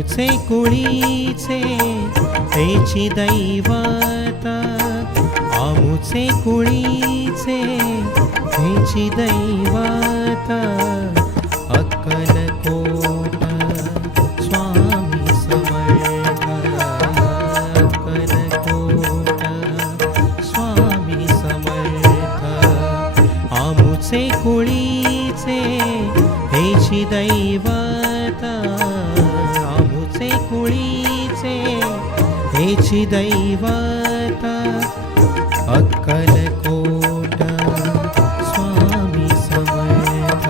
आमुचे कुळीचे हेची दैवत, आमुचे कुळीचे हेची दैवत, अक्कलकोट स्वामी समर्थ, अक्कलकोट स्वामी समर्थ, आमुचे कुळीचे हेची दैवत, आमुचे कुळीचे हेची दैवत, अक्कलकोट स्वामी समर्थ,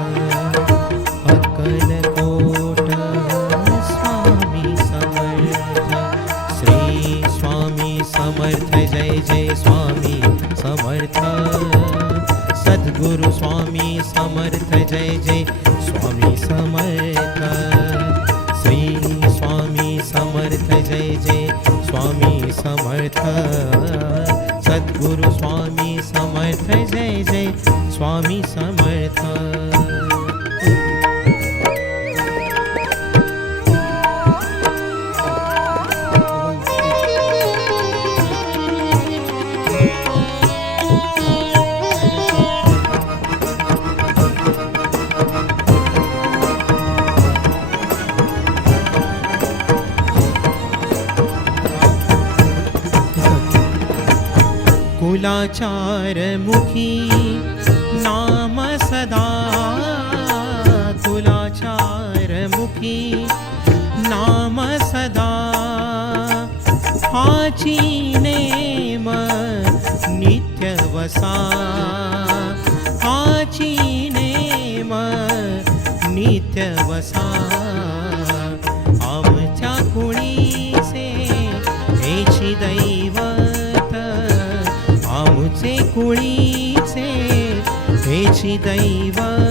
अक्कलकोट स्वामी समर्थ, श्री स्वामी समर्थ, जय जय स्वामी समर्थ, सद्गुरु स्वामी समर्थ, जय जय स्वामी समर्थ, श्री स्वामी समर्थ, जय जय स्वामी समर्थ, सद्गुरु स्वामी समर्थ, जय जय स्वामी समर्थ. कुलाचार मुखी नाम सदा, कुलाचार मुखी नाम सदा, हाची नेम नित्य वसा, हाची नेम नित्य वसा, आमच्या कुळीचे हेची दैवत, आमुचे कुळीचे हेची दैवत,